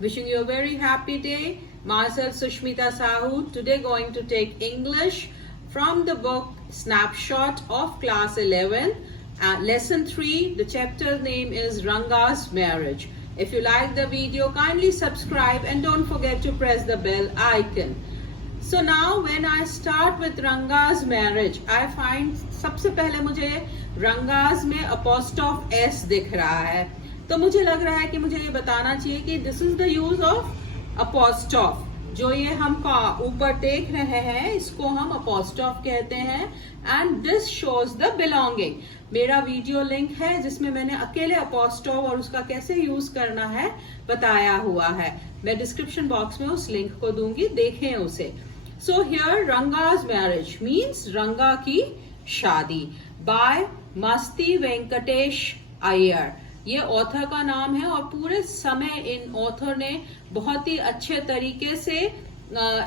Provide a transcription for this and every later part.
Wishing you a very happy day. Myself Sushmita Sahu. Today going to take English from the book Snapshot of Class 11. Lesson 3. The chapter name is Ranga's Marriage. If you like the video, kindly subscribe and don't forget to press the bell icon. So now when I start with Ranga's marriage, I find सबसे पहले मुझे रंगाज में apostrophe s दिख रहा है, तो मुझे लग रहा है कि मुझे ये बताना चाहिए कि this is the use of apostrophe. जो ये हम ऊपर देख रहे हैं इसको हम apostrophe कहते हैं. And this shows the belonging. मेरा वीडियो लिंक है जिसमें मैंने अकेले apostrophe और उसका कैसे यूज करना है बताया हुआ है. मैं डिस्क्रिप्शन बॉक्स में उस लिंक को दूंगी, देखें उसे. So here Ranga's marriage means रंगा की शादी by मस्ती वेंकटेश अय्यर. ये ऑथर का नाम है और पूरे समय इन ऑथर ने बहुत ही अच्छे तरीके से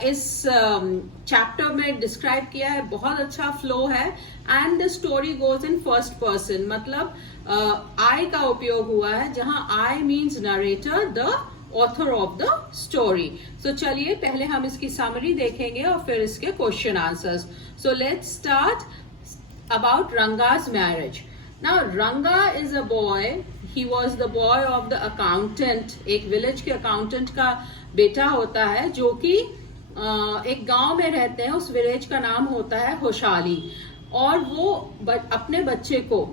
इस चैप्टर में डिस्क्राइब किया है. बहुत अच्छा फ्लो है and the story goes in first person, मतलब आई का उपयोग हुआ है जहां I means narrator, the author of the story. So चलिए पहले हम इसकी समरी देखेंगे और फिर इसके question answers. So let's start about Ranga's marriage. Now Ranga is a boy. He was the boy of the accountant. एक विलेज के अकाउंटेंट का बेटा होता है जो कि एक गांव में रहते हैं. उस विलेज का नाम होता है होशाली. और वो अपने बच्चे को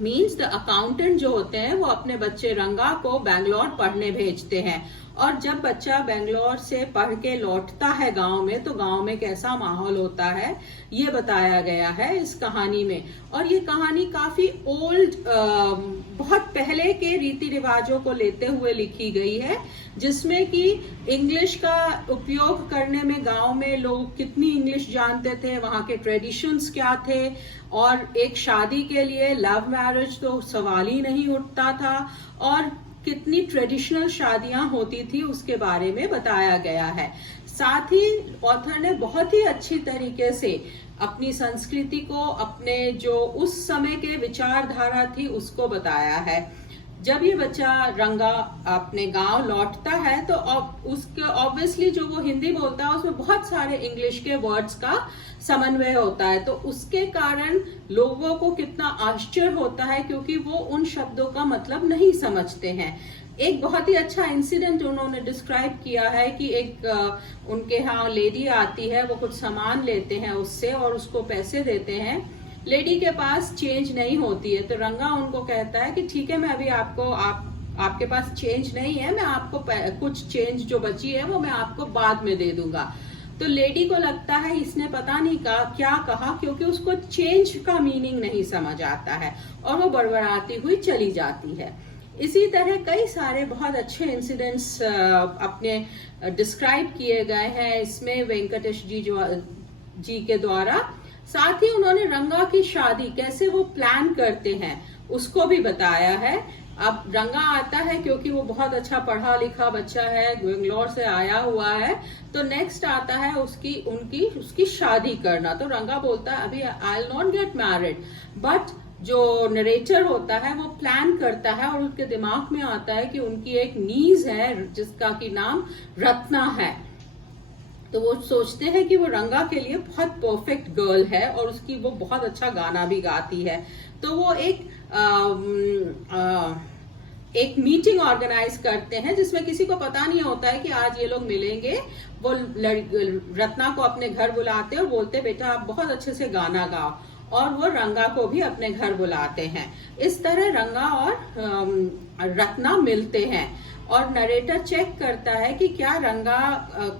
मीन्स द अकाउंटेंट जो होते हैं वो अपने बच्चे रंगा को बैंगलोर पढ़ने भेजते हैं. और जब बच्चा बैंगलोर से पढ़ के लौटता है गांव में, तो गांव में कैसा माहौल होता है ये बताया गया है इस कहानी में. और ये कहानी काफी ओल्ड, बहुत पहले के रीति रिवाजों को लेते हुए लिखी गई है, जिसमें कि इंग्लिश का उपयोग करने में गांव में लोग कितनी इंग्लिश जानते थे, वहां के ट्रेडिशंस क्या थे, और एक शादी के लिए लव मैरिज तो सवाल ही नहीं उठता था, और कितनी ट्रेडिशनल शादियां होती थी उसके बारे में बताया गया है. साथ ही ऑथर ने बहुत ही अच्छी तरीके से अपनी संस्कृति को, अपने जो उस समय के विचारधारा थी उसको बताया है. जब ये बच्चा रंगा अपने गांव लौटता है तो उसके ऑब्वियसली जो वो हिंदी बोलता है उसमें बहुत सारे इंग्लिश के वर्ड्स का समन्वय होता है. तो उसके कारण लोगों को कितना आश्चर्य होता है क्योंकि वो उन शब्दों का मतलब नहीं समझते हैं. एक बहुत ही अच्छा इंसिडेंट उन्होंने डिस्क्राइब किया है कि एक उनके यहाँ लेडी आती है, वो कुछ सामान लेते हैं उससे और उसको पैसे देते हैं. लेडी के पास चेंज नहीं होती है तो रंगा उनको कहता है कि ठीक है, मैं अभी आपके पास चेंज नहीं है, मैं आपको कुछ चेंज जो बची है वो मैं आपको बाद में दे दूंगा. तो लेडी को लगता है इसने पता नहीं क्या कहा, क्योंकि उसको चेंज का मीनिंग नहीं समझ आता है और वो बड़बड़ाती हुई चली जाती है. इसी तरह कई सारे बहुत अच्छे इंसिडेंट्स अपने डिस्क्राइब किए गए हैं इसमें वेंकटेश जी के द्वारा. साथ ही उन्होंने रंगा की शादी कैसे वो प्लान करते हैं उसको भी बताया है. अब रंगा आता है क्योंकि वो बहुत अच्छा पढ़ा लिखा बच्चा है, बेंगलोर से आया हुआ है, तो नेक्स्ट आता है उसकी शादी करना. तो रंगा बोलता है अभी I will not get married, but जो नरेटर होता है वो प्लान करता है और उसके दिमाग में आता है कि उनकी एक नीज है जिसका की नाम रत्ना है. तो वो सोचते हैं कि वो रंगा के लिए बहुत परफेक्ट गर्ल है और उसकी वो बहुत अच्छा गाना भी गाती है. तो वो एक मीटिंग ऑर्गेनाइज करते हैं जिसमें किसी को पता नहीं होता है कि आज ये लोग मिलेंगे. वो रत्ना को अपने घर बुलाते और बोलते बेटा आप बहुत अच्छे से गाना गाओ, और वो रंगा को भी अपने घर बुलाते हैं. इस तरह रंगा और रत्ना मिलते हैं और नरेटर चेक करता है कि क्या रंगा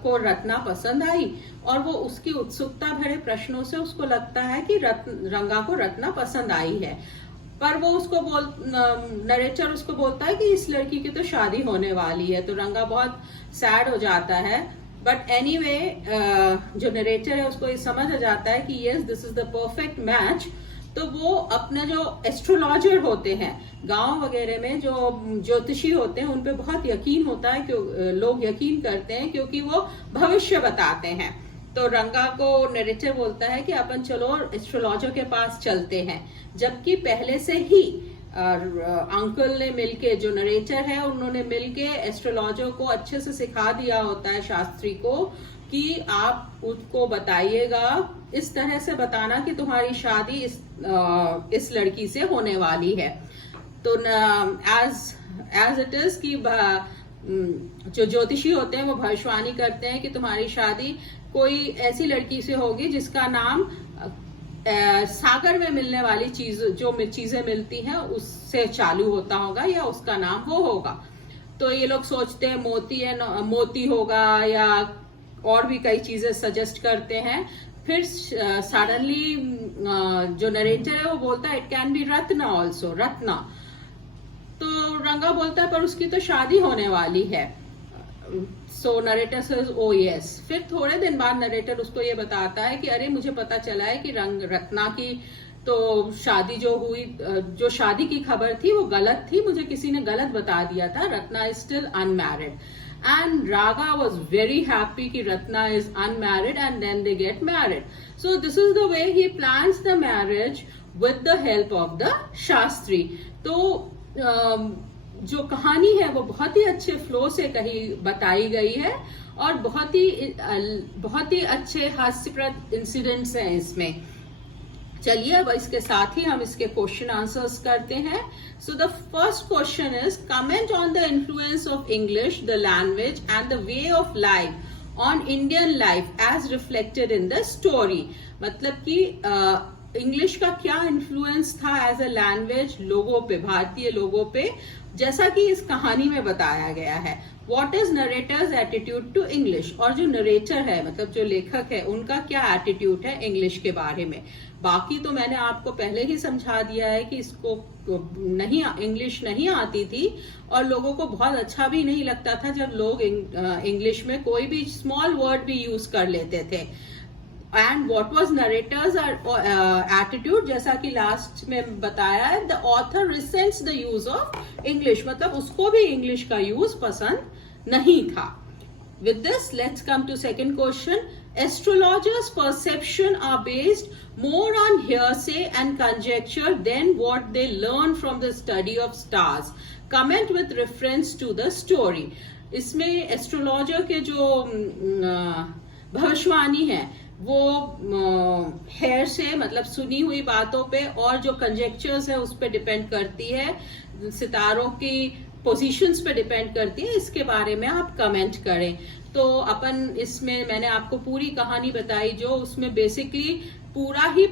को रत्ना पसंद आई, और वो उसकी उत्सुकता भरे प्रश्नों से उसको लगता है कि रंगा को रत्ना पसंद आई है. पर वो नरेटर उसको बोलता है कि इस लड़की की तो शादी होने वाली है. तो रंगा बहुत सैड हो जाता है. बट एनीवे जो नरेटर है उसको ये समझ आ जाता है कि yes this is the perfect match. तो वो अपने जो एस्ट्रोलॉजर होते हैं गांव वगैरह में, जो ज्योतिषी होते हैं, उन पे बहुत यकीन होता है, लोग यकीन करते हैं क्योंकि वो भविष्य बताते हैं. तो रंगा को नरेटर बोलता है कि अपन चलो एस्ट्रोलॉजर के पास चलते हैं, जबकि पहले से ही अंकल ने मिलके, जो नरेटर है उन्होंने मिलके एस्ट्रोलॉजर को अच्छे से सिखा दिया होता है, शास्त्री को, कि आप उसको बताइएगा, इस तरह से बताना कि तुम्हारी शादी इस लड़की से होने वाली है। तो एज इट इज कि जो ज्योतिषी होते हैं वो भविष्यवाणी करते हैं कि तुम्हारी शादी कोई ऐसी लड़की से होगी जिसका नाम सागर में मिलने वाली चीजें मिलती हैं उससे चालू होता होगा, या उसका नाम वो होगा। तो ये लोग सोचते हैं मोती होगा, या और भी कई चीजें सजेस्ट करते हैं। फिर सडनली जो नरेटर है वो बोलता है it can be Ratna also, Ratna. तो रंगा बोलता है पर उसकी तो शादी होने वाली है। सो नरेटर सेज ओ यस। फिर थोड़े दिन बाद नरेटर उसको ये बताता है कि अरे मुझे पता चला है कि रत्ना की तो शादी जो हुई, जो शादी की खबर थी वो गलत थी, मुझे किसी ने गलत बता दिया था, Ratna is still unmarried. And Raga was very happy कि Ratna is unmarried and then they get married. So this is the way he plans the marriage with the help of the Shastri. तो जो कहानी है वो बहुत ही अच्छे flow से बताई गई है और बहुत ही अच्छे हास्यप्रद इंसिडेंट्स हैं इसमें। चलिए अब इसके साथ ही हम इसके क्वेश्चन आंसर्स करते हैं। So the first question is comment on the influence of English the language and the way of life on Indian life as reflected in the story. मतलब कि इंग्लिश का क्या इन्फ्लुएंस था एज अ लैंग्वेज लोगों पे, भारतीय लोगों पे, जैसा कि इस कहानी में बताया गया है। What is narrator's attitude to English, और जो नरेटर है मतलब जो लेखक है उनका क्या एटीट्यूड है इंग्लिश के बारे में। बाकी तो मैंने आपको पहले ही समझा दिया है कि इसको इंग्लिश नहीं आती थी और लोगों को बहुत अच्छा भी नहीं लगता था जब लोग इंग्लिश में कोई भी स्मॉल वर्ड भी यूज कर लेते थे। And what was narrator's attitude, जैसा कि लास्ट में बताया है, the author recents the use of English, मतलब उसको भी इंग्लिश का यूज पसंद नहीं था। With this, let's come to second question. Astrologers' perception are based more on hearsay and conjecture than what they learn from the study of stars. Comment with reference to the story. इसमें astrologer के जो भविष्यवाणी है वो hair से मतलब सुनी हुई बातों पे और जो कंजेक्चर्स है उस पे डिपेंड करती है, सितारों की पोजीशंस पे डिपेंड करती है। इसके बारे में आप कमेंट करें। तो अपन इसमें मैंने आपको पूरी कहानी बताई, जो उसमें बेसिकली पूरा ही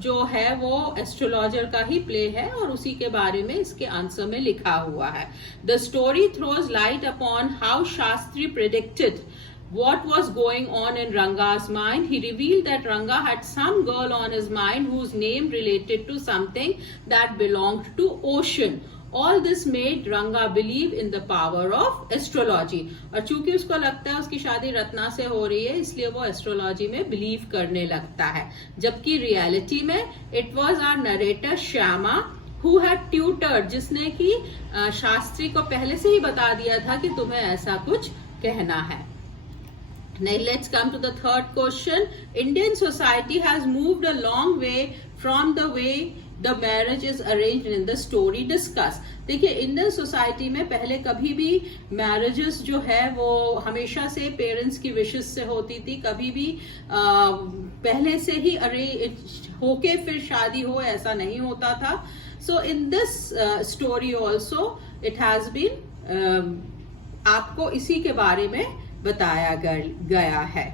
जो है वो एस्ट्रोलॉजर का ही प्ले है और उसी के बारे में इसके आंसर में लिखा हुआ है। The story throws light upon how Shastri predicted what was going on in Ranga's mind. He revealed that Ranga had some girl on his mind whose name related to something that belonged to ocean. All this made Ranga believe in the power of astrology. और चूंकि उसको लगता है उसकी शादी रत्ना से हो रही है इसलिए वो एस्ट्रोलॉजी में बिलीव करने लगता है, जबकि रियलिटी में it was our narrator Shyama who had tutored, जिसने कि शास्त्री को पहले से ही बता दिया था कि तुम्हें ऐसा कुछ कहना है। Now let's come to the third question. Indian society has moved a long way from the way the marriage is arranged in the story discussed. देखिए इंडियन सोसाइटी में पहले कभी भी मैरिजेस जो है वो हमेशा से पेरेंट्स की विशेस से होती थी, कभी भी पहले से ही अरेंज होके फिर शादी हो ऐसा नहीं होता था। So in this story also it has been आपको इसी के बारे में बताया गया है।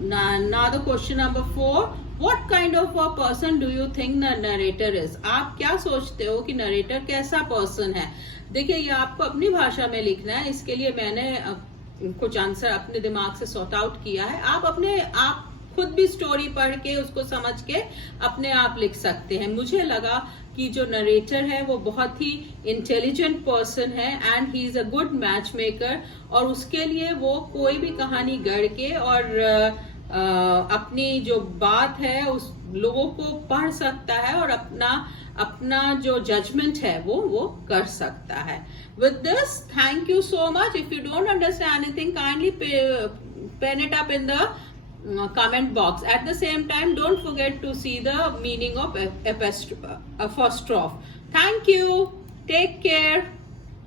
Now the question number 4. What kind of a person do you think the narrator is? आप क्या सोचते हो कि नरेटर कैसा पर्सन है? देखिए ये आपको अपनी भाषा में लिखना है, इसके लिए मैंने कुछ आंसर अपने दिमाग से सॉर्ट आउट किया है। आप खुद भी स्टोरी पढ़ के उसको समझ के अपने आप लिख सकते हैं। मुझे लगा कि जो नरेटर है वो बहुत ही इंटेलिजेंट पर्सन है and he is a good match maker, और उसके लिए वो कोई भी कहानी गढ़ के और अपनी जो बात है उस लोगों को पढ़ सकता है और अपना जो जजमेंट है वो कर सकता है। With this thank you so much. If you don't understand anything kindly pen it up in the comment box. At the same time, don't forget to see the meaning of apostrophe. Thank you. Take care.